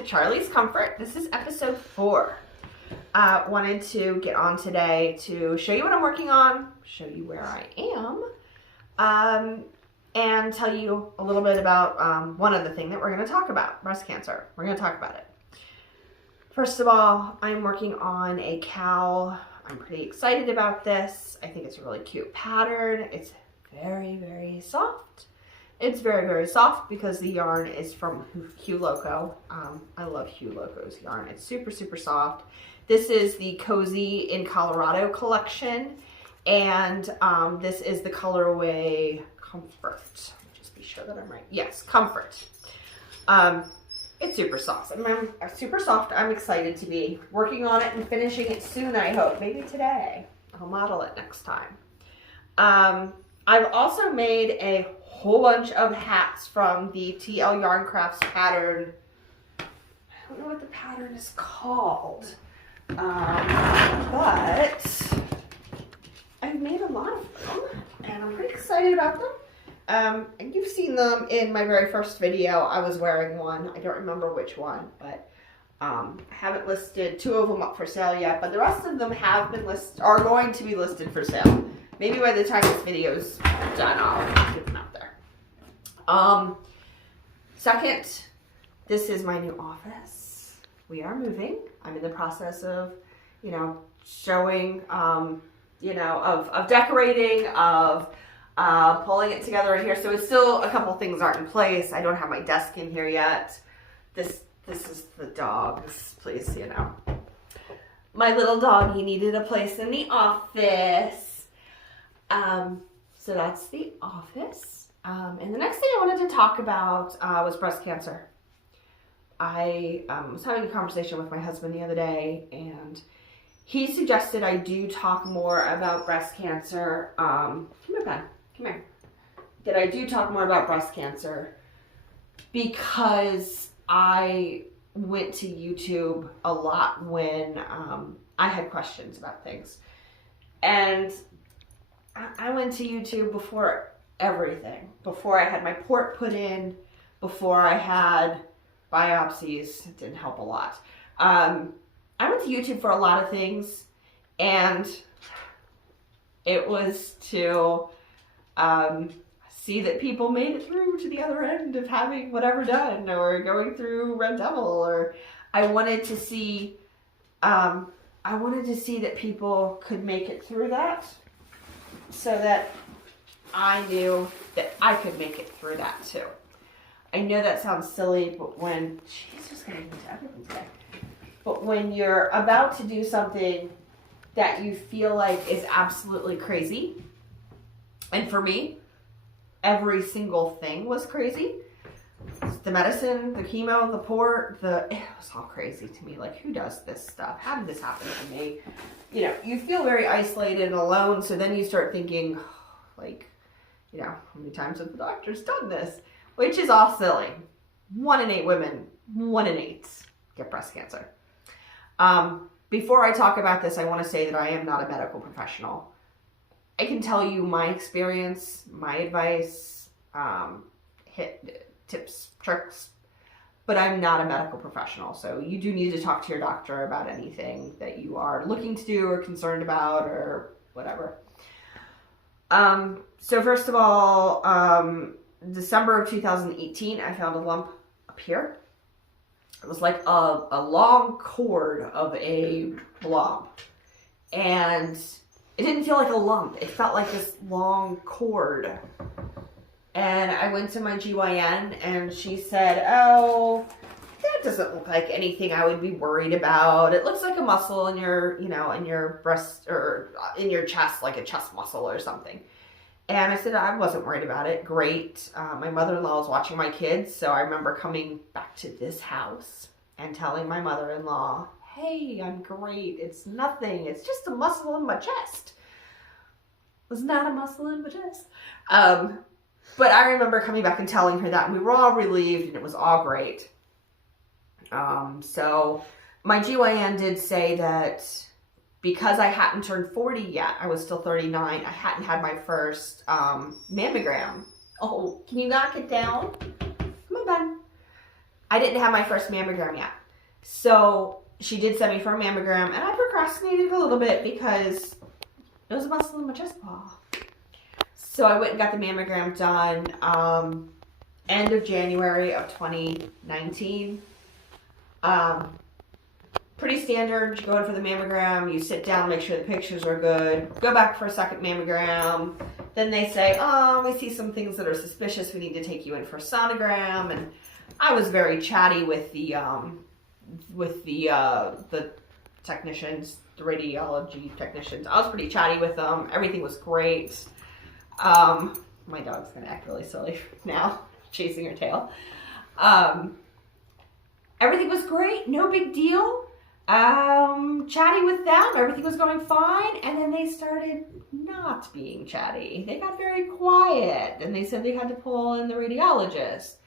to Charlie's Comfort. This is episode 4. Wanted to get on today to show you what I'm working on, show you where I am, and tell you a little bit about one other thing that we're going to talk about, breast cancer. We're going to talk about it. First of all, I'm working on a cowl. I'm pretty excited about this. I think it's a really cute pattern. It's very, very soft. It's very, very soft because the yarn is from Hue Loco. I love Hue Loco's yarn. It's super, super soft. This is the Cozy in Colorado collection, and this is the colorway Comfort. Just be sure that I'm right. Yes, Comfort. It's super soft. Super soft. I'm excited to be working on it and finishing it soon, I hope. Maybe today. I'll model it next time. I've also made a whole bunch of hats from the TL Yarn Crafts pattern. I don't know what the pattern is called, but I've made a lot of them, and I'm pretty excited about them. And you've seen them in my very first video. I was wearing one. I don't remember which one, but I haven't listed 2 of them up for sale yet, but the rest of them have been listed, are going to be listed for sale. Maybe by the time this video's done, I'll get them out there. Second, this is my new office. We are moving. I'm in the process of, showing, of decorating, of pulling it together in here. So it's still, a couple things aren't in place. I don't have my desk in here yet. This is the dog's place, My little dog, he needed a place in the office. So that's the office. And the next thing I wanted to talk about was breast cancer. I was having a conversation with my husband the other day, and he suggested I do talk more about breast cancer. Come here, Ben. Come here. That I do talk more about breast cancer because I went to YouTube a lot when I had questions about things. And I went to YouTube before everything. Before I had my port put in, before I had biopsies. It didn't help a lot. I went to YouTube for a lot of things, and it was to see that people made it through to the other end of having whatever done, or going through Red Devil, or I wanted to see that people could make it through that, so that I knew that I could make it through that too. I know that sounds silly, but when, Jesus, gonna get to everything today. But when you're about to do something that you feel like is absolutely crazy, and for me, every single thing was crazy. The medicine, the chemo, the port, it was all crazy to me. Like, who does this stuff? How did this happen to me? You feel very isolated and alone, so then you start thinking, how many times have the doctors done this? Which is all silly. 1 in 8 women, 1 in 8 get breast cancer. Before I talk about this, I want to say that I am not a medical professional. I can tell you my experience, my advice, tips, tricks, but I'm not a medical professional. So you do need to talk to your doctor about anything that you are looking to do or concerned about or whatever. So first of all, December of 2018, I found a lump up here. It was like a long cord of a blob. And it didn't feel like a lump. It felt like this long cord. And I went to my GYN, and she said, "Oh, that doesn't look like anything I would be worried about. It looks like a muscle in your, in your breast or in your chest, like a chest muscle or something." And I said, I wasn't worried about it. Great. My mother-in-law was watching my kids, so I remember coming back to this house and telling my mother-in-law, "Hey, I'm great. It's nothing. It's just a muscle in my chest." It was not a muscle in my chest. But I remember coming back and telling her that, and we were all relieved, and it was all great. So my GYN did say that because I hadn't turned 40 yet, I was still 39, I hadn't had my first mammogram. Oh, can you knock it down? Come on, Ben. I didn't have my first mammogram yet. So she did send me for a mammogram, and I procrastinated a little bit because it was a muscle in my chest wall. So I went and got the mammogram done end of January of 2019. Pretty standard. You go in for the mammogram, you sit down, make sure the pictures are good, go back for a second mammogram. Then they say, oh, we see some things that are suspicious. We need to take you in for a sonogram. And I was very chatty with the technicians, the radiology technicians. I was pretty chatty with them. Everything was great. My dog's gonna act really silly now, chasing her tail. Everything was great, no big deal. Chatty with them, everything was going fine, and then they started not being chatty. They got very quiet, and they said they had to pull in the radiologist.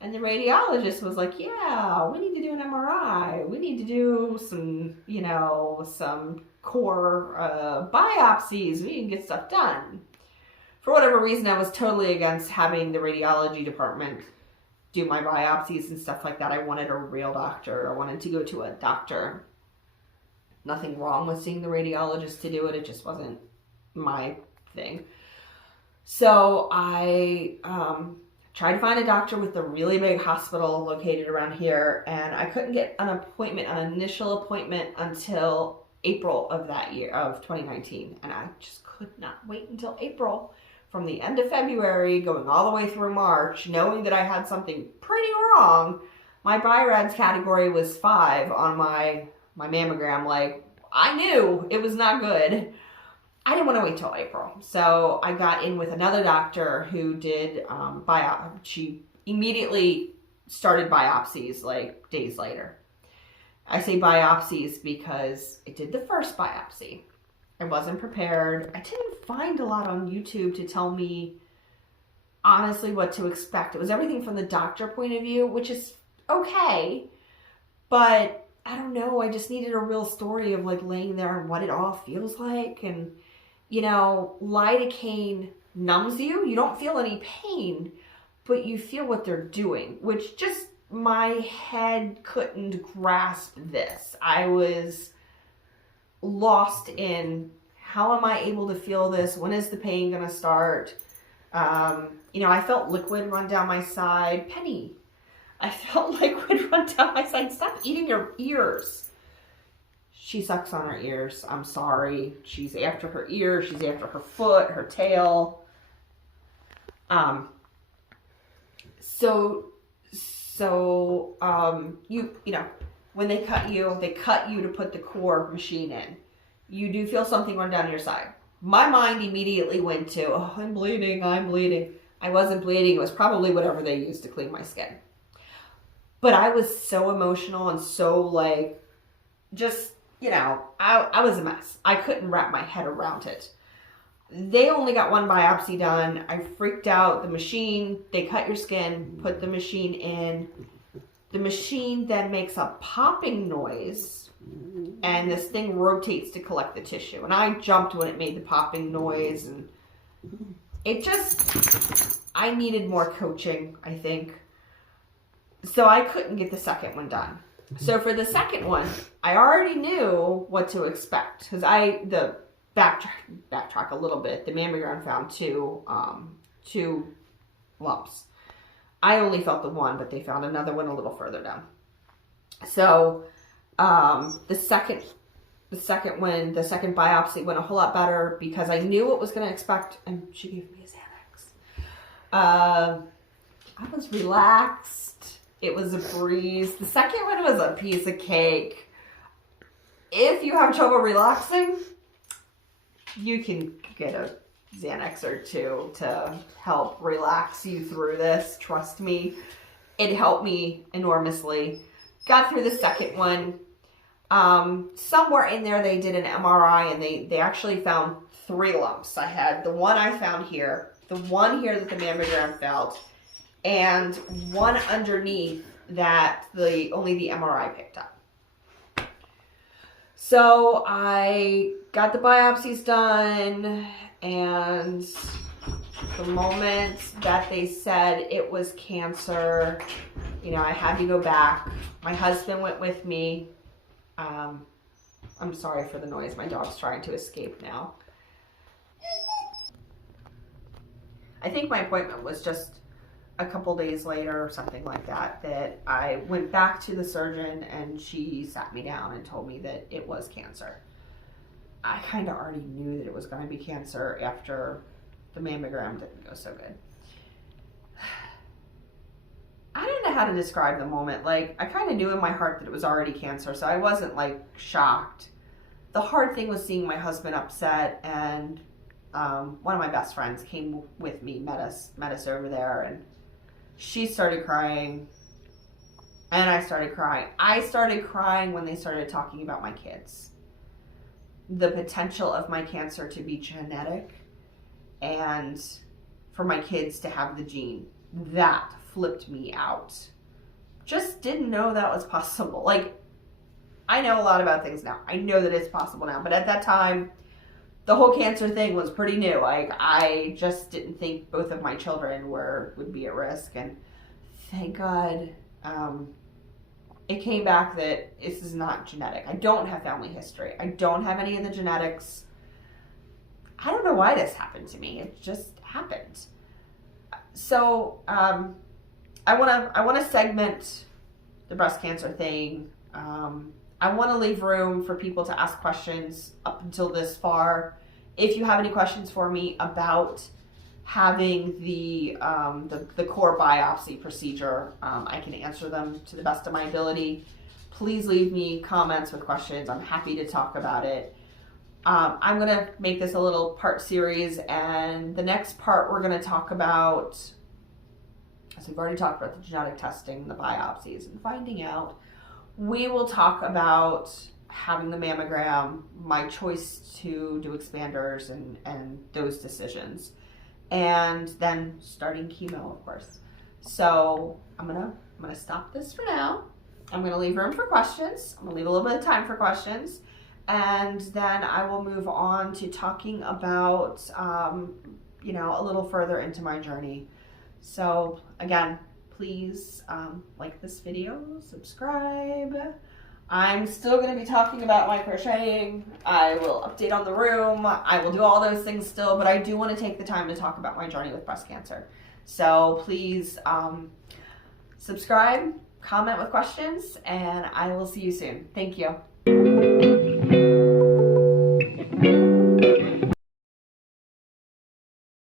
And the radiologist was like, yeah, we need to do an MRI. We need to do some, some core biopsies. We can get stuff done. For whatever reason, I was totally against having the radiology department do my biopsies and stuff like that. I wanted a real doctor. I wanted to go to a doctor. Nothing wrong with seeing the radiologist to do it. It just wasn't my thing. So I tried to find a doctor with a really big hospital located around here, and I couldn't get an initial appointment until April of that year, of 2019. And I just could not wait until April. From the end of February, going all the way through March, knowing that I had something pretty wrong. My BI-RADS category was 5 on my mammogram. Like, I knew it was not good. I didn't want to wait till April. So I got in with another doctor who did she immediately started biopsies like days later. I say biopsies because it did the first biopsy. I wasn't prepared. I didn't find a lot on YouTube to tell me honestly what to expect. It was everything from the doctor point of view, which is okay, but I don't know. I just needed a real story of like laying there and what it all feels like. And, lidocaine numbs you. You don't feel any pain, but you feel what they're doing, which just my head couldn't grasp this. I was lost in how am I able to feel this? When is the pain going to start? I felt liquid run down my side. Penny, I felt liquid run down my side. Stop eating your ears. She sucks on her ears. I'm sorry. She's after her ear. She's after her foot, her tail. When they cut you to put the core machine in. You do feel something run down your side. My mind immediately went to, oh, I'm bleeding. I wasn't bleeding. It was probably whatever they used to clean my skin. But I was so emotional and so I was a mess. I couldn't wrap my head around it. They only got one biopsy done. I freaked out. The machine, they cut your skin, put the machine in. The machine then makes a popping noise, and this thing rotates to collect the tissue. And I jumped when it made the popping noise, and I needed more coaching, I think. So I couldn't get the second one done. So for the second one, I already knew what to expect, because backtrack a little bit. The mammogram found two lumps. I only felt the one, but they found another one a little further down. So the second biopsy went a whole lot better because I knew what was going to expect, and she gave me a Xanax. I was relaxed. It was a breeze. The second one was a piece of cake. If you have trouble relaxing, you can get a Xanax or two to help relax you through this. Trust me, it helped me enormously. Got through the second one. Somewhere in there they did an MRI and they actually found 3 lumps. I had the one I found here, the one here that the mammogram felt, and one underneath that only the MRI picked up. So I got the biopsies done, and the moment that they said it was cancer, you know, I had to go back. My husband went with me. I'm sorry for the noise. My dog's trying to escape now. I think my appointment was just a couple days later or something like that, that I went back to the surgeon and she sat me down and told me that it was cancer. I kind of already knew that it was going to be cancer after the mammogram didn't go so good. I don't know how to describe the moment. Like, I kind of knew in my heart that it was already cancer, so I wasn't like shocked. The hard thing was seeing my husband upset, and one of my best friends came with me, met us over there, and she started crying, and I started crying. I started crying when they started talking about my kids. The potential of my cancer to be genetic, and for my kids to have the gene. That flipped me out. Just didn't know that was possible. Like, I know a lot about things now. I know that it's possible now, but at that time, the whole cancer thing was pretty new. Like, I just didn't think both of my children would be at risk, and thank God, it came back that this is not genetic. I don't have family history. I don't have any of the genetics. I don't know why this happened to me. It just happened. So, I want to segment the breast cancer thing. I want to leave room for people to ask questions up until this far. If you have any questions for me about having the core biopsy procedure, I can answer them to the best of my ability. Please leave me comments with questions. I'm happy to talk about it. I'm going to make this a little part series, and the next part we're going to talk about, as we've already talked about the genetic testing, the biopsies, and finding out. We will talk about having the mammogram, my choice to do expanders and those decisions, and then starting chemo, of course. So I'm gonna stop this for now. I'm gonna leave room for questions. I'm gonna leave a little bit of time for questions, and then I will move on to talking about you know, a little further into my journey. So again, please like this video, subscribe. I'm still going to be talking about my crocheting. I will update on the room. I will do all those things still, but I do want to take the time to talk about my journey with breast cancer. So please subscribe, comment with questions, and I will see you soon. Thank you.